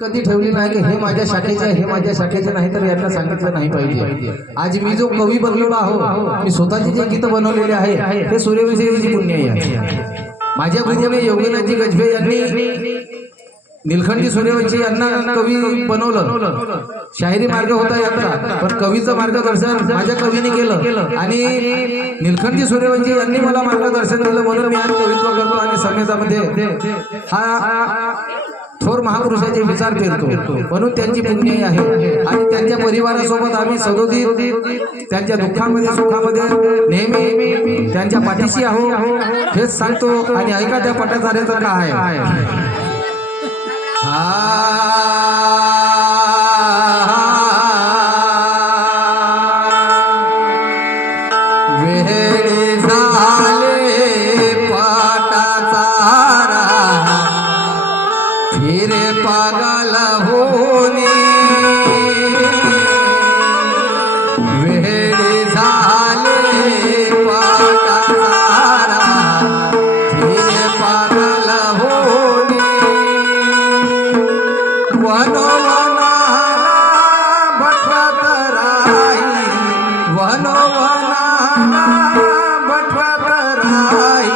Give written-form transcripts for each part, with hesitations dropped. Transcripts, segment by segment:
कधी ठेवली नाही की हे माझ्या शाखेचे आहे, हे माझ्या शाखेचे नाही, तर यांना सांगितलं नाही पाहिजे. आज मी जो कवी बनलेलो आहो, मी स्वतःची जे गीत बनवलेले आहे ते सूर्यवंशीची पुण्य आहे. माझ्या गुरुने योगीनाथजी गजबे यांनी नीलकंठी सूर्यवंशी यांना कवी बनवलं. शाहिरी मार्ग होता यांचा, पण कवीचं मार्गदर्शन माझ्या कवीने केलं आणि नीलकंठी सूर्यवंशी यांनी मला मार्गदर्शन दिलं. म्हणून मी आज कवित्व करतो आणि समाजामध्ये हा थोर महापुरुषाचे विचार पेरतो. म्हणून त्यांची पुण्य आहे आणि त्यांच्या परिवारासोबत आम्ही सदोदित त्यांच्या दुःखामध्ये सुखामध्ये नेहमी त्यांच्या पाठीशी आहो हेच सांगतो. आणि ऐका त्या पटाचार्याचं काय आहे. पागल होनी वेळी झाले पाटा सारा फिरे पागल होनी वनोवनाला भटवत राही वनोवनाला भटवत राही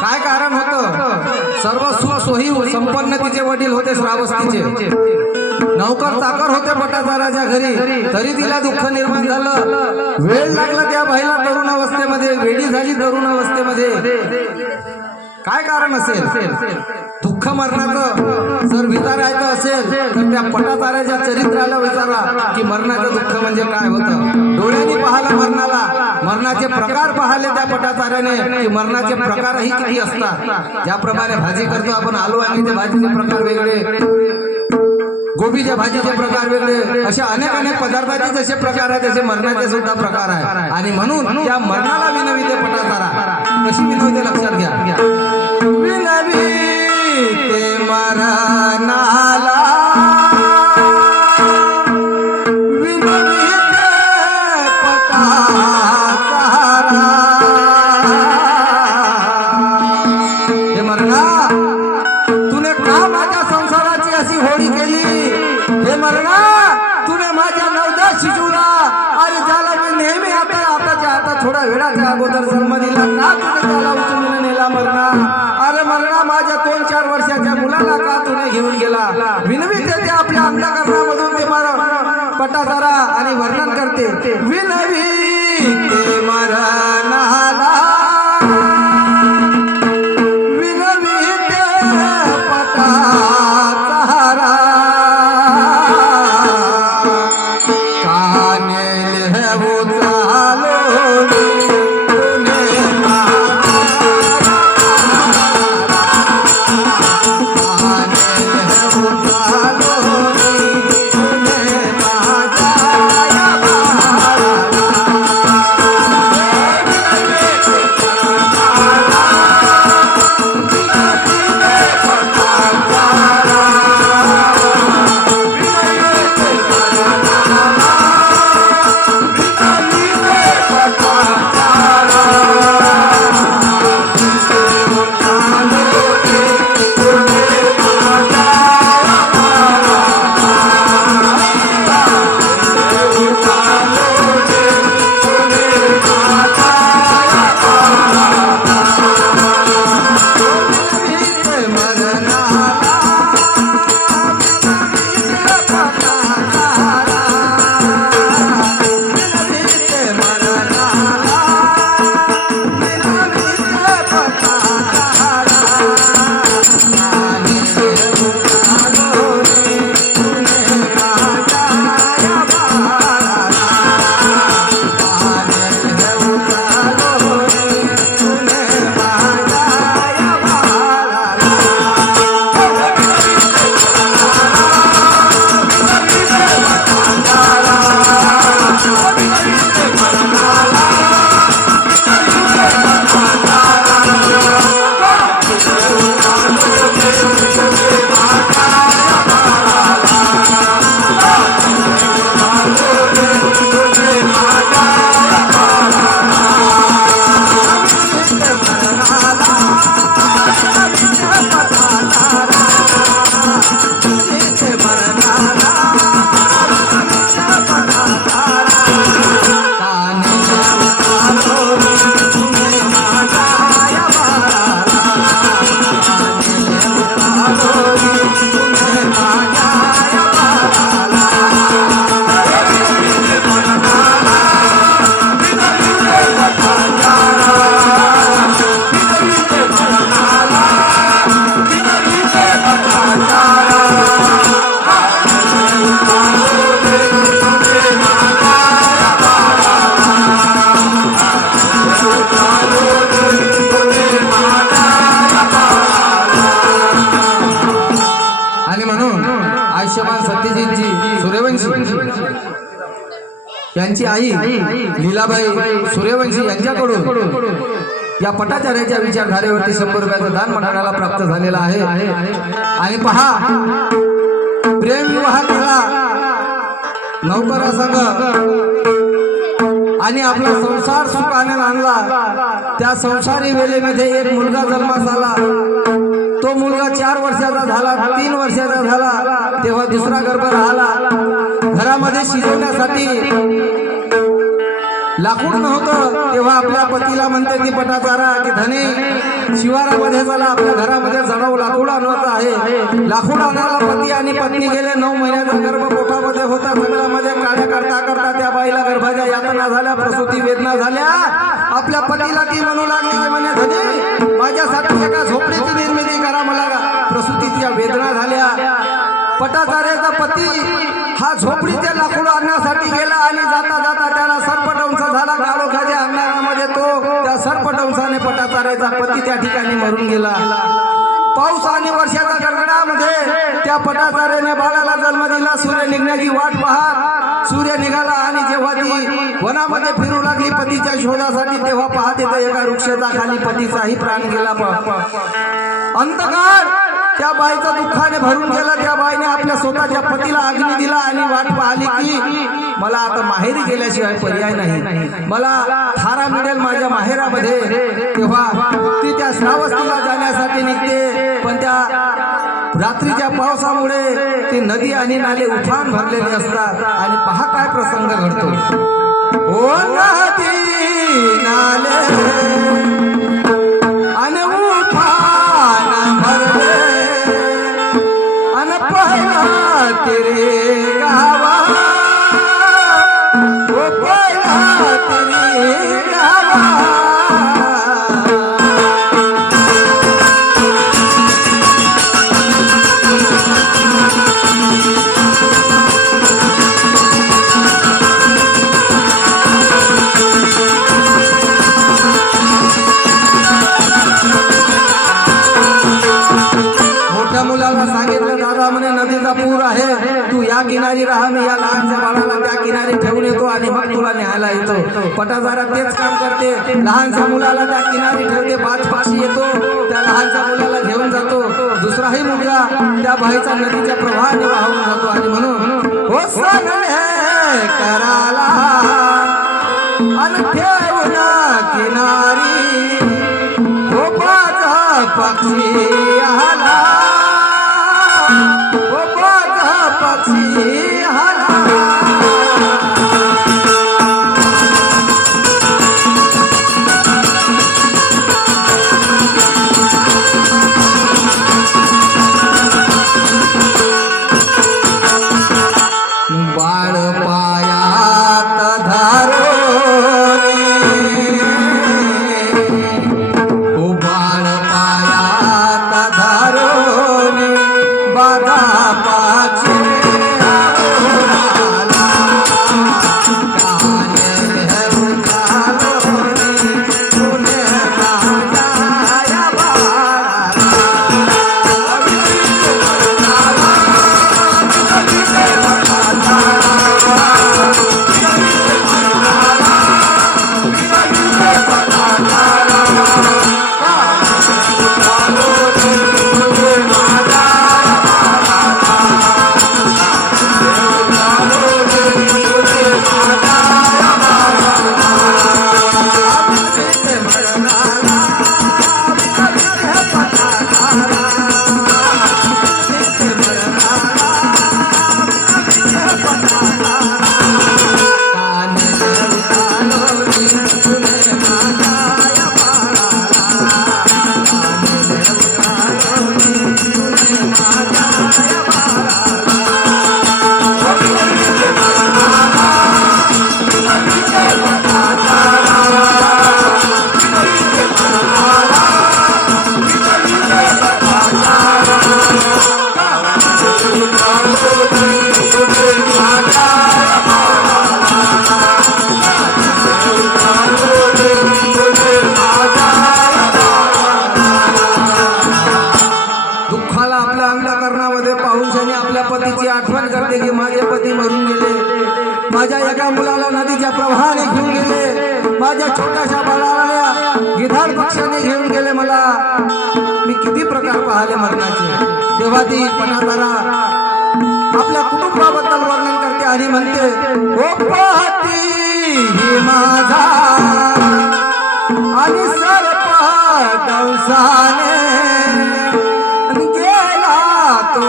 काय कारण होतं. सर्व सुख सोयी संपन्नतेचे वडील होते श्रावस्तीचे. नौकर चाकर होते पटाचाराच्या घरी, तरी तिला दुःख निर्माण झालं. वेळ लागला त्या बाईला तरुण अवस्थेमध्ये, वेडी झाली तरुण अवस्थेमध्ये. काय कारण असेल. दुःख मरणाचं जर विचारायचं असेल तर त्या पटाचाराच्या चरित्राला विचारा की मरणाचं दुःख म्हणजे काय होतं. डोळ्यांनी पाहिलं मरणाला, मरणाचे प्रकार पाहिले त्या पटाचार्याने की मरणाचे प्रकारही किती असतात. ज्याप्रमाणे भाजी करतो आपण, आलू आणि ते भाजीचे प्रकार वेगळे, गोबीच्या भाजीचे प्रकार वेगळे, अशा अनेक पदार्थाचे जसे प्रकार आहेत तसे मरणाचे सुद्धा प्रकार आहेत. आणि म्हणून त्या मरणाला विनविते पटाचारा. कशी विनवते लक्षात घ्या. विनवी ते मरणाला तूने थोडा वेळाच्या अगोदर जन्म दिला का तुने त्याला उचलून नेला मरणा? अरे मरणा माझ्या 2-4 वर्षाच्या मुलाला का तुने घेऊन गेला? विनवी ते आपल्या अंतःकरणामधून ते मला पटाचारा आणि वर्णन करते. विनवी ते मरणाला यांची आई लीलाबाई सूर्यवंशी यांच्याकडून या पटाचार्याच्या विचारधारेवरती 100 रुपयाचं दान मंडळाला प्राप्त झालेलं आहे. आणि पहा, प्रेम विवाह केला नौकरासंग आणि आपला संसार सुखाने आणला. त्या संसारी वेळेमध्ये एक मुलगा जन्मास आला. तो मुलगा 4 वर्षाचा झाला, 3 वर्षाचा झाला तेव्हा दुसरा गर्भ राहिला. घरामध्ये शिजवण्यासाठी लाकूड नव्हतं तेव्हा आपल्या पतीला म्हणते ती पटाचारा की धने शिवारामध्ये चला, आपल्या घरामध्ये जणाव लाकूड आणवायचं आहे. लाकूड आणायला पती आणि पत्नी गेले. 9 महिन्याचा गर्भ पोटामध्ये होता. सगळ्यामध्ये काढ्या करता करता त्या बाईला गर्भाच्या यातना झाल्या, प्रसूती वेदना झाल्या. आपल्या पतीला ती म्हणू लागली की म्हणे धने माझ्यासाठी एका झोपडीची निर्मिती करा, मला प्रसूतीच्या वेदना झाल्या. पटाचार्याचा पती हा झोपडीचे लाकूड आणण्यासाठी गेला आणि जाता जाता त्याला सर्पदंश झाला. काळोखाच्या अंधारामध्ये तो त्या सर्पदंशाने पटाचार्याचा पती त्या ठिकाणी मरून गेला. पाऊस आणि वर्षाच्या गडगडामध्ये त्या पटाचार्याने बाळाला जन्म दिला. सूर्य निघण्याची वाट पाहत सूर्य निघाला आणि जेव्हा ती वनामध्ये फिरू लागली पतीच्या शोधासाठी तेव्हा पाहते तर एका वृक्षाचा खाली पतीचाही प्राण गेला. अंतकाळ त्या बाईचा दुःखाने भरून गेला. त्या बाईने आपल्या स्वतःच्या पतीला अग्नी दिला आणि वाट पाहिली की मला आता माहेरी गेल्याशिवाय पर्याय नाही, मला थारा मिळेल माझ्या माहेरामध्ये. तेव्हा ती त्या श्रावस्तीला जाण्यासाठी निघते, पण त्या रात्रीच्या पावसामुळे ती नदी आणि नाले उफान भरलेले असतात. आणि पहा काय प्रसंग घडतो. ओ नदी नाले अन उफान भरले अन पहिला तेरे गावा ओ पहिला तेरे गावा मुलाला सांगितलं दादा म्हणे नदीचा पूर आहे तू या किनारी राहा मी या लहानच्या बाळाला त्या किनारी ठेवून येतो आणि मग तुला न्यायला येतो पटाजारा तेच काम करते लहानच्या मुलाला त्या किनारी ठेवते पाशी येतो त्या लहानच्या मुलाला घेऊन जातो दुसराही मुलगा त्या बाईचा नदीच्या प्रवाहाने वाहून जातो आणि म्हणून हो कराला आणि ठेवून किनारी हो पक्षी आला पक्षी बाळ पायात धारो बाळ पायात धारो बाधा पाची आठवण करते की माझे पती मरून गेले माझ्या एका मुलाला नदीच्या प्रवाहाने घेऊन गेले माझ्या छोट्याशा बाळाला गिधाड पक्षाने घेऊन गेले मला मी किती प्रकार पाहिले मरणाचे तेव्हा ती पटाजारा आपल्या कुटुंबाबद्दल वर्णन करते आणि म्हणते ओ पती ही माझा आणि सर्प कंसाने गेला तो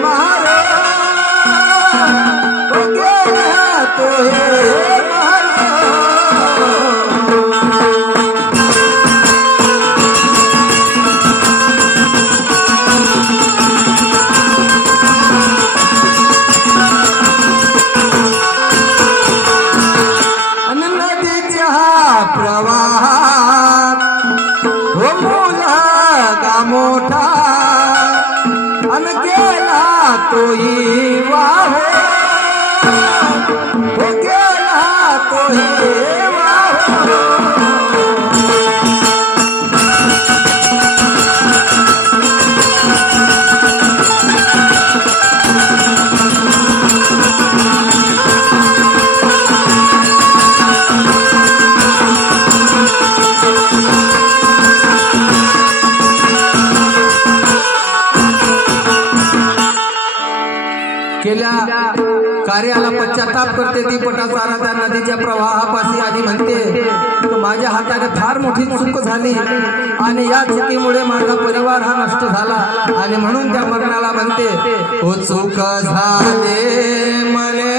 मारे गेला तो प्रवाहात हो मुलगा मोठा अन गेला तोही वाहो हो गेला तोही वाहो केल्या कार्याला पश्चाताप करते ती पटाचारा त्या नदीच्या प्रवाहापाशी आणि म्हणते माझ्या हाताने फार मोठी चूक झाली आणि या चुकीमुळे माझा परिवार हा नष्ट झाला आणि म्हणून त्या मरणाला म्हणते हो चूक झाले मने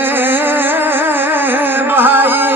भाई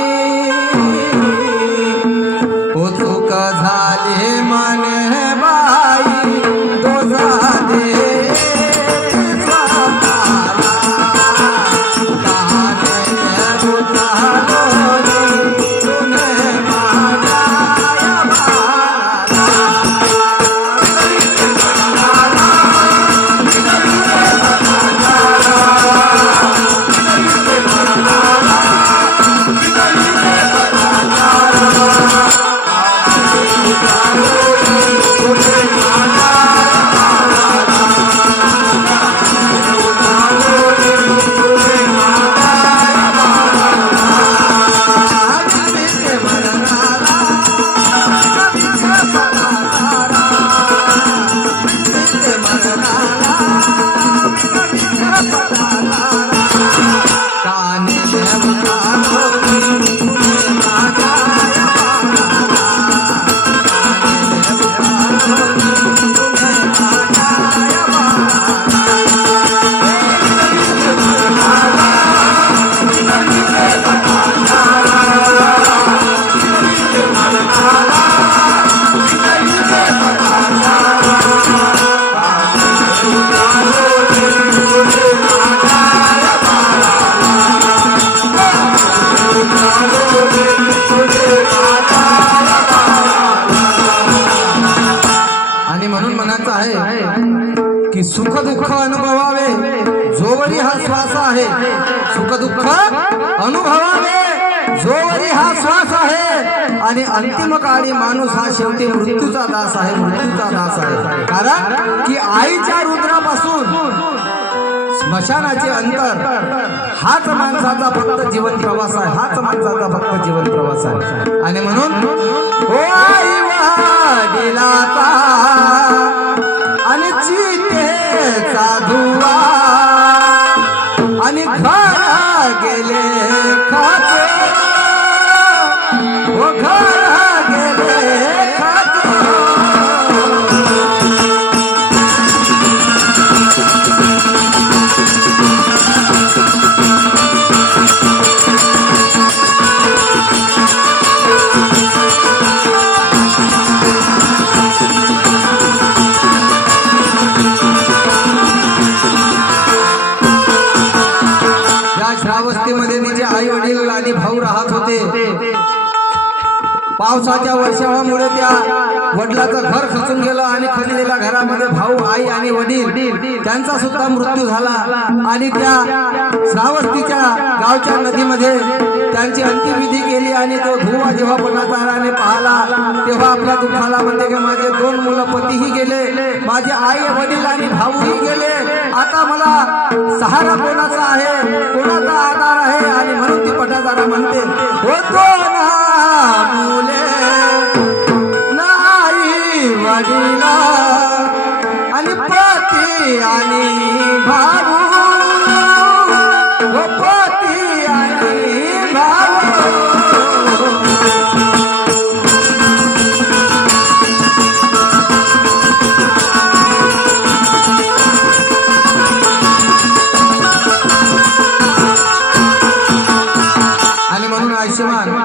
सुख दुःख अनुभवावे जोवरी हा श्वास आहे, सुख दुःख अनुभवावे जोवरी हा श्वास आहे. आणि अंतिम काळी माणूस हा शेवटी मृत्यूचा दास आहे, मृत्यूचा दास आहे. कारण की आईच्या रुद्रापासून स्मशानाचे अंतर हाच माणसाचा फक्त जीवन प्रवास आहे, हाच माणसाचा फक्त जीवन प्रवास आहे. आणि म्हणून ओ आई वडिलाचा आणि चितेचा धुवा आणि घर गेले खाते, ओ घर गेले खाते. श्रावस्तीमध्ये तिचे आई वडील आणि भाऊ राहत होते. पावसाच्या वर्षामुळे त्या वडिलाचं घर खचून गेलं आणि खचलेल्या घरामध्ये भाऊ, आई आणि वडील त्यांचा सुद्धा मृत्यू झाला. आणि त्या श्रावस्तीच्या गावच्या नदीमध्ये त्यांची अंत्यविधी केली. आणि तो धुवा जेव्हा पटाचाराने पाहला तेव्हा आपल्या दुःखाला म्हणते की माझे 2 मुलं पतीही गेले, माझे आई वडील आणि भाऊही गेले, आता मला सहारा कोणाचा आहे, कोणाचा आधार आहे. आणि म्हणून ती पटाचारा म्हणते होतो ना मुले नाही वडिला आणि पती आणि भाऊ, पती आणि भाऊ.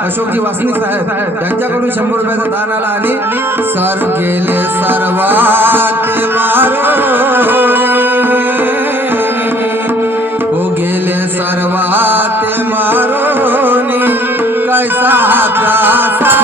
अशोकजी वासनिक साहेब त्यांच्याकडून 100 रुपयाचा दान आला. आणि सर गेले सर्वात मारो, ओ गेले सर्वात मारो कैसा प्यासा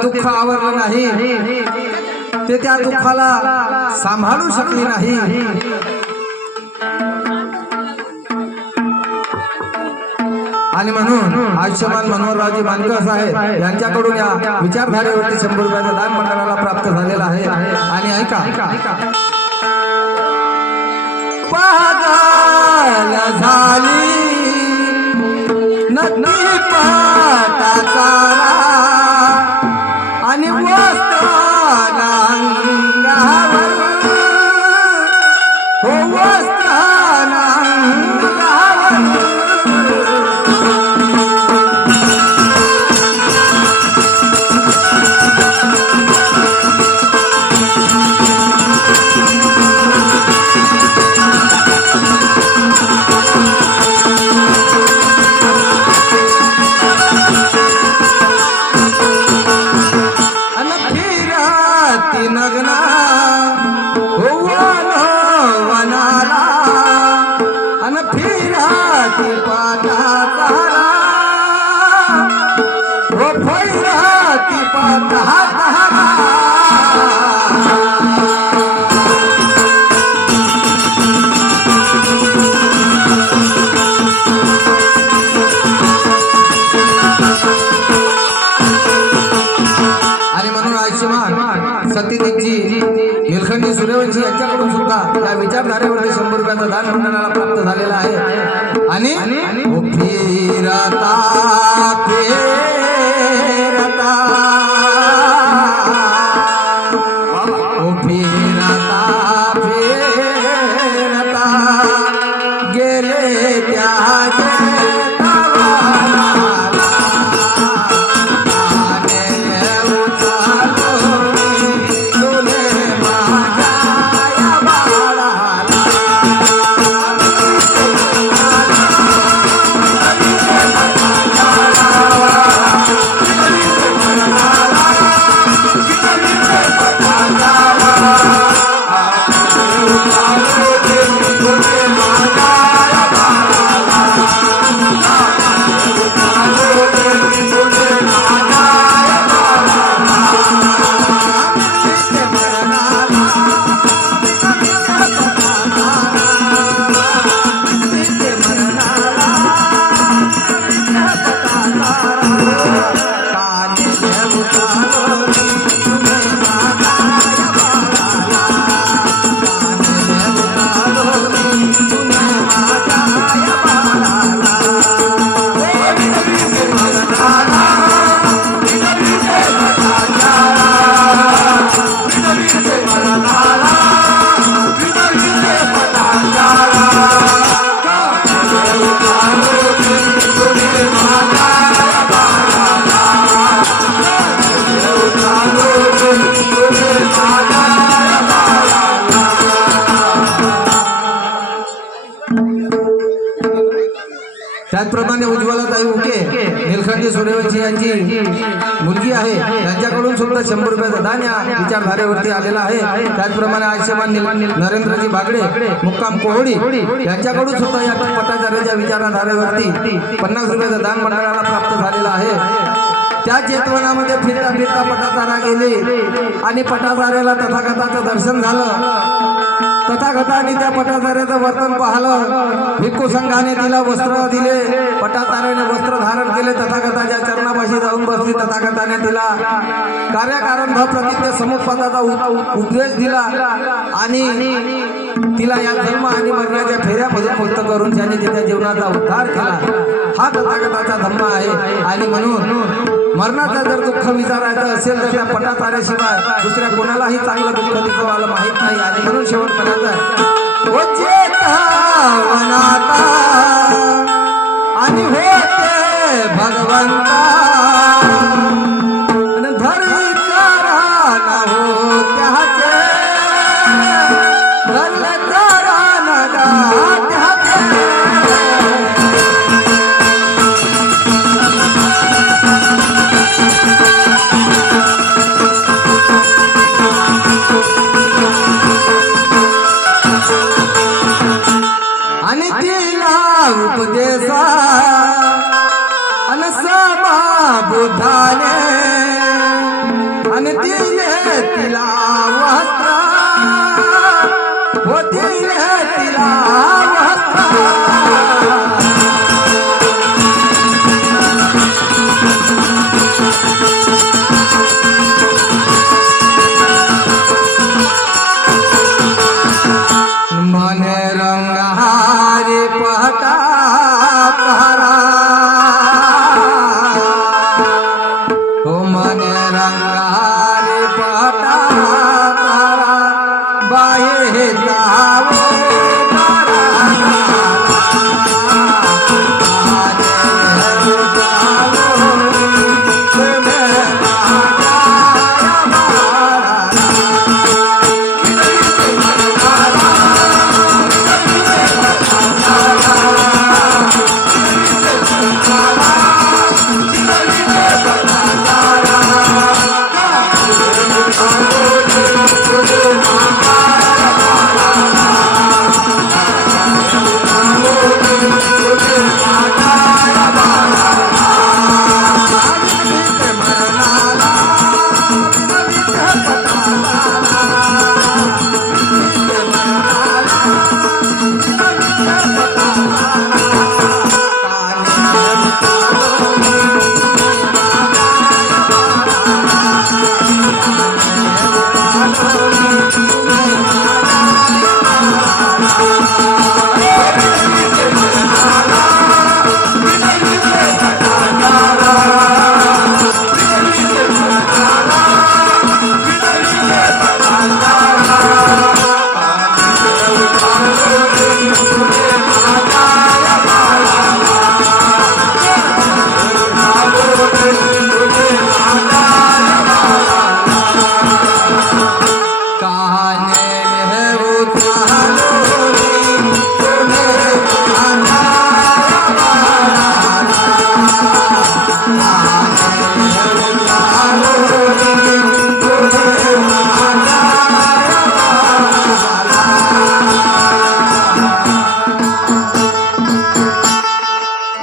दुःख आवरलं नाही, ते त्या दुःखाला सांभाळू शकली नाही. आणि म्हणून आयुष्यमान मनोहररावजी मानकर साहेब यांच्याकडून या विचारधारेवरती 100 रुपयाचा दान मंडळाला प्राप्त झालेला आहे. आणि ऐका, पागल झाली नदी पाटाचा आणि वस्त्राला अंगावर, हो वस्त्राला अंगावर. अन फिराती पातारा हो फिराती पातारा सत्यजितजी निलखंडी सूर्यवंशी यांच्याकडून सुद्धा या विचारधारेवरती 100 रुपयाचं दान मंडळाला प्राप्त झालेलं आहे आणि फिरता फिरता फिरता फिरता गेले त्या त्याचप्रमाणे उज्ज्वलाताई उके निलखंडी सूर्यवंशी यांची मुलगी आहे त्यांच्याकडून सुद्धा 100 रुपयाचं दान या विचारधारेवरती आलेलं आहे त्याचप्रमाणे आयुष्यमान नरेंद्रजी बागडे मुक्काम कोहडी यांच्याकडून सुद्धा या पटाचार्याच्या विचारधारेवरती 50 रुपयाचं दान मंडळाला प्राप्त झालेलं आहे त्या चेतवनामध्ये फिरता फिरता पटाचारा गेले आणि पटाचार्याला तथागताचं दर्शन झालं तथागताने त्या पटाचार्याचं वर्तन पाहिलं भिक्खू संघाने तिला वस्त्र दिले पटाचार्याने वस्त्र धारण केले तथागताच्या चरणापाशी जाऊन बसली तथागताने तिला कार्यकारण भाव प्रतिज्ञा समुत्पादाचा उपदेश दिला आणि तिला या जन्म आणि मरणाच्या फेऱ्यामधून मुक्त करून त्याने तिच्या जीवनाचा उद्धार केला हा तथागताचा धम्म आहे आणि म्हणून मरणाचा जर दुःख विचारायचं असेल तर त्या पटाचार्याशिवाय दुसऱ्या कोणालाही चांगलं दुःख दिसवायला माहित नाही आणि म्हणून शेवट म्हणायचं आणि होते भगवंता धरीचा राना हो त्याचे धरल्याचा राना त्याचे आणि तिला उपदेशा अनसमा बुद्धाने आणि दिले तिला वस्त्र हो दिले तिला